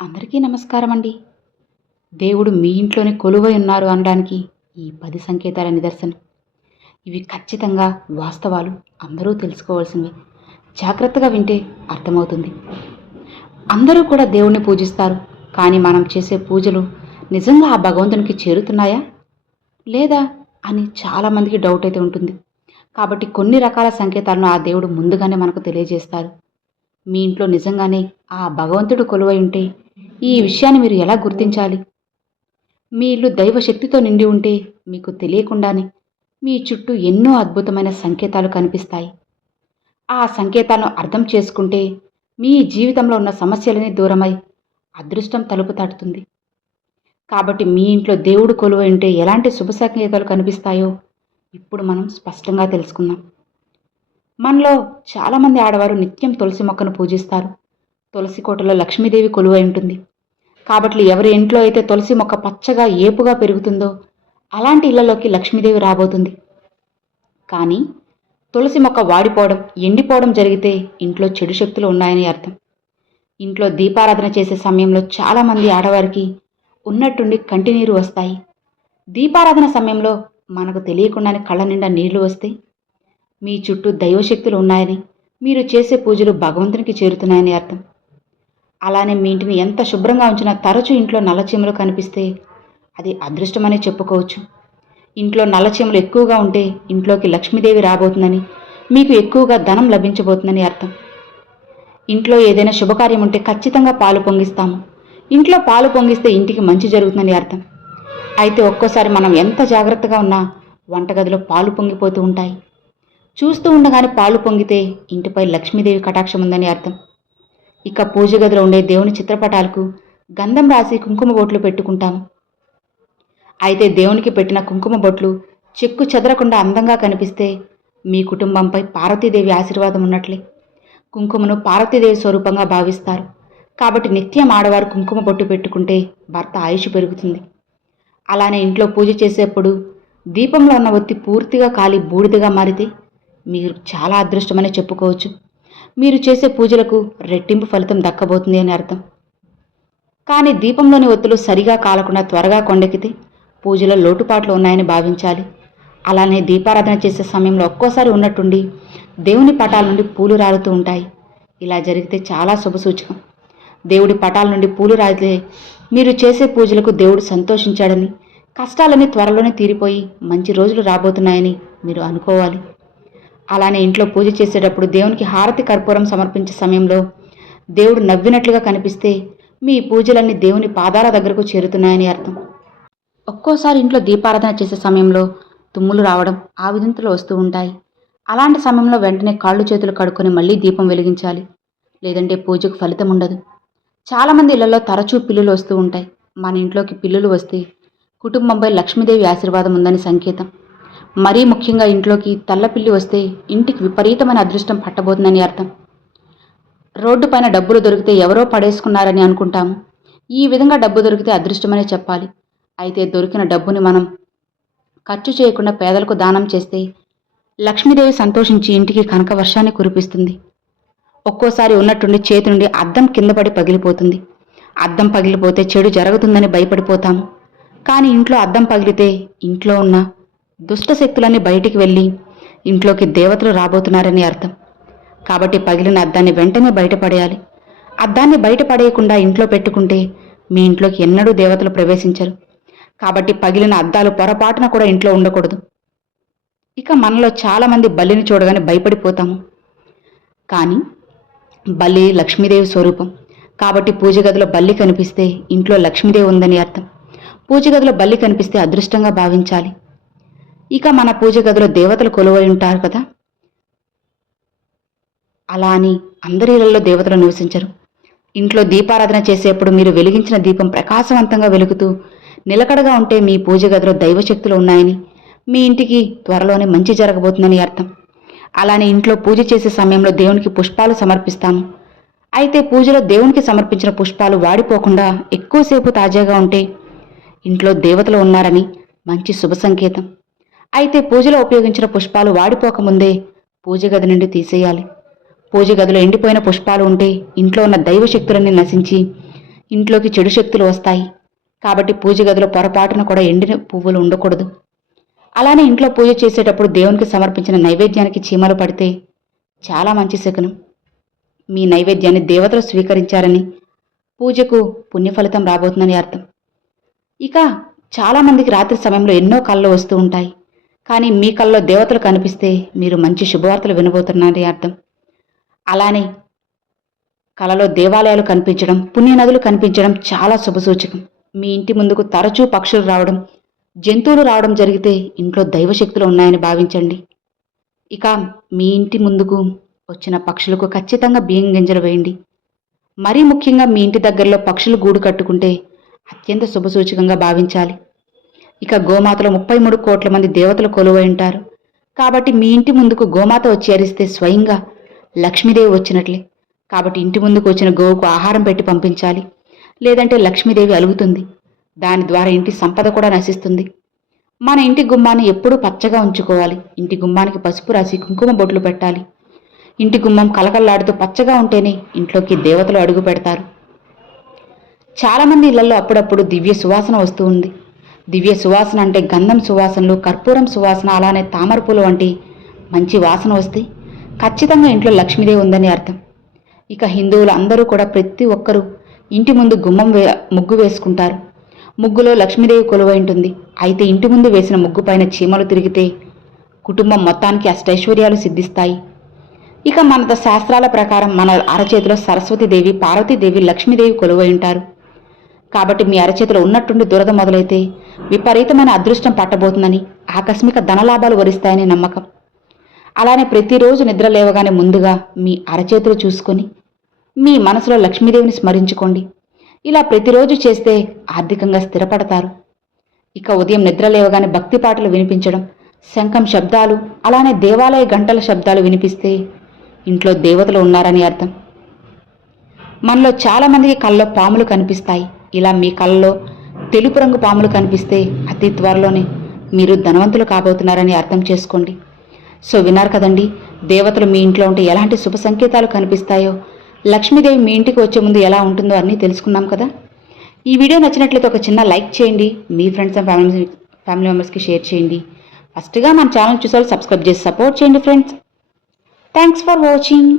అందరికీ నమస్కారం అండి దేవుడు మీ ఇంట్లోనే కొలువై ఉన్నారు అనడానికి ఈ పది సంకేతాల నిదర్శనం. ఇవి ఖచ్చితంగా వాస్తవాలు అందరూ తెలుసుకోవాల్సినవి. జాగ్రత్తగా వింటే అర్థమవుతుంది. అందరూ కూడా దేవుణ్ణి పూజిస్తారు. కానీ మనం చేసే పూజలు నిజంగా ఆ భగవంతునికి చేరుతున్నాయా? లేదా అని చాలామందికి డౌట్ అయితే ఉంటుంది. కాబట్టి కొన్ని రకాల సంకేతాలను ఆ దేవుడు ముందుగానే మనకు తెలియజేస్తారు. మీ ఇంట్లో నిజంగానే ఆ భగవంతుడు కొలువై ఉంటే ఈ విషయాన్ని మీరు ఎలా గుర్తించాలి? మీ ఇల్లు దైవశక్తితో నిండి ఉంటే మీకు తెలియకుండానే మీ చుట్టూ ఎన్నో అద్భుతమైన సంకేతాలు కనిపిస్తాయి. ఆ సంకేతాలను అర్థం చేసుకుంటే మీ జీవితంలో ఉన్న సమస్యలని దూరమై అదృష్టం తలుపు తట్టుతుంది కాబట్టి మీ ఇంట్లో దేవుడు కొలువ ఉంటే ఎలాంటి శుభ సంకేతాలు కనిపిస్తాయో ఇప్పుడు మనం స్పష్టంగా తెలుసుకుందాం. మనలో చాలామంది ఆడవారు నిత్యం తులసి మొక్కను పూజిస్తారు. తులసి కోటలో లక్ష్మీదేవి కొలువై ఉంటుంది. కాబట్టి ఎవరి ఇంట్లో అయితే తులసి మొక్క పచ్చగా ఏపుగా పెరుగుతుందో అలాంటి ఇళ్ళలోకి లక్ష్మీదేవి రాబోతుంది. కానీ తులసి మొక్క వాడిపోవడం ఎండిపోవడం జరిగితే ఇంట్లో చెడు శక్తులు ఉన్నాయని అర్థం. ఇంట్లో దీపారాధన చేసే సమయంలో చాలామంది ఆడవారికి ఉన్నట్టుండి కంటినీరు వస్తాయి. దీపారాధన సమయంలో మనకు తెలియకుండానే కళ్ళ నిండా నీళ్ళు వస్తే మీ చుట్టూ దైవశక్తులు ఉన్నాయని మీరు చేసే పూజలు భగవంతునికి చేరుతున్నాయని అర్థం. అలానే మీ ఇంటిని ఎంత శుభ్రంగా ఉంచినా తరచూ ఇంట్లో నల్లచీమలు కనిపిస్తే అది అదృష్టమనే చెప్పుకోవచ్చు. ఇంట్లో నల్లచీమలు ఎక్కువగా ఉంటే ఇంట్లోకి లక్ష్మీదేవి రాబోతుందని మీకు ఎక్కువగా ధనం లభించబోతుందని అర్థం. ఇంట్లో ఏదైనా శుభకార్యం ఉంటే ఖచ్చితంగా పాలు పొంగిస్తాము. ఇంట్లో పాలు పొంగిస్తే ఇంటికి మంచి జరుగుతుందని అర్థం. అయితే ఒక్కోసారి మనం ఎంత జాగ్రత్తగా ఉన్నా వంటగదిలో పాలు పొంగిపోతూ ఉంటాయి. చూస్తూ ఉండగానే పాలు పొంగితే ఇంటిపై లక్ష్మీదేవి కటాక్షం ఉందని అర్థం. ఇక పూజ గదిలో ఉండే దేవుని చిత్రపటాలకు గంధం రాసి కుంకుమ బొట్లు పెట్టుకుంటాము అయితే దేవునికి పెట్టిన కుంకుమ బొట్లు చెక్కు చెదరకుండా అందంగా కనిపిస్తే మీ కుటుంబంపై పార్వతీదేవి ఆశీర్వాదం ఉన్నట్లే. కుంకుమను పార్వతీదేవి స్వరూపంగా భావిస్తారు. కాబట్టి నిత్యం ఆడవారు కుంకుమ బొట్టు పెట్టుకుంటే భర్త ఆయుష్ పెరుగుతుంది. అలానే ఇంట్లో పూజ చేసేప్పుడు దీపంలో ఉన్న ఒత్తి పూర్తిగా కాలి బూడిదగా మారితే మీరు చాలా అదృష్టమని చెప్పుకోవచ్చు. మీరు చేసే పూజలకు రెట్టింపు ఫలితం దక్కబోతుంది అని అర్థం. కానీ దీపంలోని ఒత్తులు సరిగా కాలకుండా త్వరగా కొండెక్కితే పూజలో లోటుపాట్లు ఉన్నాయని భావించాలి. అలానే దీపారాధన చేసే సమయంలో ఒక్కోసారి ఉన్నట్టుండి దేవుని పటాల నుండి పూలు రాలుతూ ఉంటాయి. ఇలా జరిగితే చాలా శుభసూచకం దేవుడి పటాల నుండి పూలు రాలితే మీరు చేసే పూజలకు దేవుడు సంతోషించాడని కష్టాలన్నీ త్వరలోనే తీరిపోయి మంచి రోజులు రాబోతున్నాయని మీరు అనుకోవాలి. అలానే ఇంట్లో పూజ చేసేటప్పుడు దేవునికి హారతి కర్పూరం సమర్పించే సమయంలో దేవుడు నవ్వినట్లుగా కనిపిస్తే మీ పూజలన్నీ దేవుని పాదాల దగ్గరకు చేరుతున్నాయని అర్థం. ఒక్కోసారి ఇంట్లో దీపారాధన చేసే సమయంలో తుమ్ములు రావడం ఆ విధంతులు వస్తూ ఉంటాయి. అలాంటి సమయంలో వెంటనే కాళ్ళు చేతులు కడుక్కొని మళ్ళీ దీపం వెలిగించాలి. లేదంటే పూజకు ఫలితం ఉండదు. చాలామంది ఇళ్ళలో తరచూ పిల్లులు వస్తూ ఉంటాయి. మన ఇంట్లోకి పిల్లులు వస్తే కుటుంబంపై లక్ష్మీదేవి ఆశీర్వాదం ఉందని సంకేతం. మరీ ముఖ్యంగా ఇంట్లోకి తెల్లపిల్లి వస్తే ఇంటికి విపరీతమైన అదృష్టం పట్టబోతుందని అర్థం. రోడ్డు పైన డబ్బులు దొరికితే ఎవరో పడేసుకున్నారని అనుకుంటాము. ఈ విధంగా డబ్బు దొరికితే అదృష్టమనే చెప్పాలి. అయితే దొరికిన డబ్బుని మనం ఖర్చు చేయకుండా పేదలకు దానం చేస్తే లక్ష్మీదేవి సంతోషించి ఇంటికి కనక వర్షాన్ని కురిపిస్తుంది. ఒక్కోసారి ఉన్నట్టుండి చేతి నుండి అద్దం కింద పడి పగిలిపోతుంది. అద్దం పగిలిపోతే చెడు జరుగుతుందని భయపడిపోతాము. కానీ ఇంట్లో అద్దం పగిలితే ఇంట్లో ఉన్న దుష్ట శక్తులన్నీ బయటికి వెళ్ళి ఇంట్లోకి దేవతలు రాబోతున్నారని అర్థం. కాబట్టి పగిలిన అద్దాన్ని వెంటనే బయటపడేయాలి. అద్దాన్ని బయటపడేయకుండా ఇంట్లో పెట్టుకుంటే మీ ఇంట్లోకి ఎన్నడూ దేవతలు ప్రవేశించరు. కాబట్టి పగిలిన అద్దాలు పొరపాటున కూడా ఇంట్లో ఉండకూడదు. ఇక మనలో చాలామంది బల్లిని చూడగానే భయపడిపోతాము. కానీ బల్లి లక్ష్మీదేవి స్వరూపం. కాబట్టి పూజ గదిలో బల్లి కనిపిస్తే ఇంట్లో లక్ష్మీదేవి ఉందని అర్థం. పూజ గదిలో బల్లి కనిపిస్తే అదృష్టంగా భావించాలి. ఇక మన పూజ గదిలో దేవతలు కొలువై ఉంటారు కదా? అలా అని అందరి ఇళ్ళలో దేవతలు నివసించరు. ఇంట్లో దీపారాధన చేసేప్పుడు మీరు వెలిగించిన దీపం ప్రకాశవంతంగా వెలుగుతూ నిలకడగా ఉంటే మీ పూజ గదిలో దైవశక్తులు ఉన్నాయని మీ ఇంటికి త్వరలోనే మంచి జరగబోతుందని అర్థం. అలానే ఇంట్లో పూజ చేసే సమయంలో దేవునికి పుష్పాలు సమర్పిస్తాము. అయితే పూజలో దేవునికి సమర్పించిన పుష్పాలు వాడిపోకుండా ఎక్కువసేపు తాజాగా ఉంటే ఇంట్లో దేవతలు ఉన్నారని మంచి శుభ సంకేతం. అయితే పూజలో ఉపయోగించిన పుష్పాలు వాడిపోకముందే పూజ గది నుండి తీసేయాలి. పూజ గదిలో ఎండిపోయిన పుష్పాలు ఉంటే ఇంట్లో ఉన్న దైవశక్తులన్నీ నశించి ఇంట్లోకి చెడు శక్తులు వస్తాయి. కాబట్టి పూజ గదిలో పొరపాటున కూడా ఎండిన పువ్వులు ఉండకూడదు. అలానే ఇంట్లో పూజ చేసేటప్పుడు దేవునికి సమర్పించిన నైవేద్యానికి చీమలు పడితే చాలా మంచి శకునం. మీ నైవేద్యాన్ని దేవతలు స్వీకరించారని పూజకు పుణ్యఫలితం రాబోతుందని అర్థం. ఇక చాలామందికి రాత్రి సమయంలో ఎన్నో కళ్ళు వస్తూ ఉంటాయి. కానీ మీ కల్లో దేవతలు కనిపిస్తే మీరు మంచి శుభవార్తలు వినబోతున్నారని అర్థం. అలానే కలలో దేవాలయాలు కనిపించడం పుణ్యనదులు కనిపించడం చాలా శుభసూచకం. మీ ఇంటి ముందుకు తరచూ పక్షులు రావడం జంతువులు రావడం జరిగితే ఇంట్లో దైవశక్తులు ఉన్నాయని భావించండి. ఇక మీ ఇంటి ముందుకు వచ్చిన పక్షులకు ఖచ్చితంగా బియ్యం గింజలు వేయండి. మరీ ముఖ్యంగా మీ ఇంటి దగ్గరలో పక్షులు గూడు కట్టుకుంటే అత్యంత శుభసూచకంగా భావించాలి. ఇక గోమాతలో ముప్పై మూడు కోట్ల మంది దేవతలు కొలువై ఉంటారు. కాబట్టి మీ ఇంటి ముందుకు గోమాత వచ్చి అరిస్తే స్వయంగా లక్ష్మీదేవి వచ్చినట్లే. కాబట్టి ఇంటి ముందుకు వచ్చిన గోవుకు ఆహారం పెట్టి పంపించాలి. లేదంటే లక్ష్మీదేవి అలుగుతుంది. దాని ద్వారా ఇంటి సంపద కూడా నశిస్తుంది. మన ఇంటి గుమ్మాన్ని ఎప్పుడూ పచ్చగా ఉంచుకోవాలి. ఇంటి గుమ్మానికి పసుపు రాసి కుంకుమ బొట్లు పెట్టాలి. ఇంటి గుమ్మం కలకల్లాడుతూ పచ్చగా ఉంటేనే ఇంట్లోకి దేవతలు అడుగు పెడతారు. చాలామంది ఇళ్ళలో అప్పుడప్పుడు దివ్య సువాసన వస్తూ ఉంది. దివ్య సువాసన అంటే గంధం సువాసనలు కర్పూరం సువాసన అలానే తామరపూలు వంటి మంచి వాసన వస్తే ఖచ్చితంగా ఇంట్లో లక్ష్మీదేవి ఉందని అర్థం. ఇక హిందువులు అందరూ కూడా ప్రతి ఒక్కరూ ఇంటి ముందు గుమ్మం వే ముగ్గు వేసుకుంటారు. ముగ్గులో లక్ష్మీదేవి కొలువై ఉంటుంది. అయితే ఇంటి ముందు వేసిన ముగ్గు పైన చీమలు తిరిగితే కుటుంబం మొత్తానికి అష్టైశ్వర్యాలు సిద్ధిస్తాయి. ఇక మన శాస్త్రాల ప్రకారం మన అరచేతిలో సరస్వతీదేవి పార్వతీదేవి లక్ష్మీదేవి కొలువై ఉంటారు. కాబట్టి మీ అరచేతిలో ఉన్నట్టుండి దురద మొదలైతే విపరీతమైన అదృష్టం పట్టబోతుందని ఆకస్మిక ధనలాభాలు వరిస్తాయని నమ్మకం. అలానే ప్రతిరోజు నిద్ర లేవగానే ముందుగా మీ అరచేతులు చూసుకొని మీ మనసులో లక్ష్మీదేవిని స్మరించుకోండి. ఇలా ప్రతిరోజు చేస్తే ఆర్థికంగా స్థిరపడతారు. ఇక ఉదయం నిద్ర లేవగానే భక్తి పాటలు వినిపించడం శంఖం శబ్దాలు అలానే దేవాలయ గంటల శబ్దాలు వినిపిస్తే ఇంట్లో దేవతలు ఉన్నారని అర్థం. మనలో చాలామందికి కళ్ళలో పాములు కనిపిస్తాయి. ఇలా మీ కళ్ళలో తెలుపు రంగు పాములు కనిపిస్తే అతి త్వరలోనే మీరు ధనవంతులు కాబోతున్నారని అర్థం చేసుకోండి. సో విన్నారు కదండి దేవతలు మీ ఇంట్లో ఉంటే ఎలాంటి శుభ సంకేతాలు కనిపిస్తాయో? లక్ష్మీదేవి మీ ఇంటికి వచ్చే ముందు ఎలా ఉంటుందో అన్నీ తెలుసుకున్నాం కదా? ఈ వీడియో నచ్చినట్లయితే ఒక చిన్న లైక్ చేయండి మీ ఫ్రెండ్స్ అండ్ ఫ్యామిలీ ఫ్యామిలీ మెంబర్స్కి షేర్ చేయండి. ఫస్ట్గా మన ఛానల్ చూసారు సబ్స్క్రైబ్ చేసి సపోర్ట్ చేయండి ఫ్రెండ్స్. Thanks for watching.